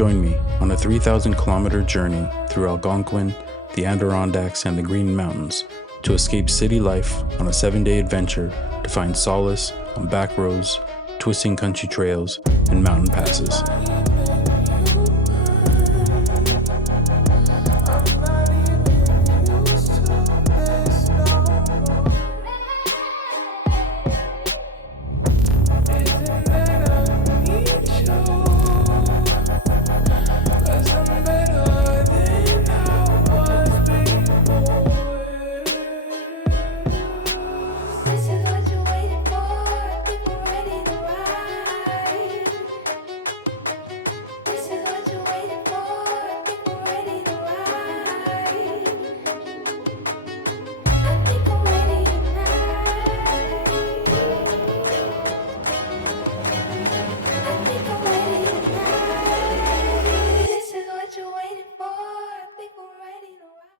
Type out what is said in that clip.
Join me on a 3,000-kilometer journey through Algonquin, the Adirondacks, and the Green Mountains to escape city life on a 7-day adventure to find solace on backroads, twisting country trails, and mountain passes.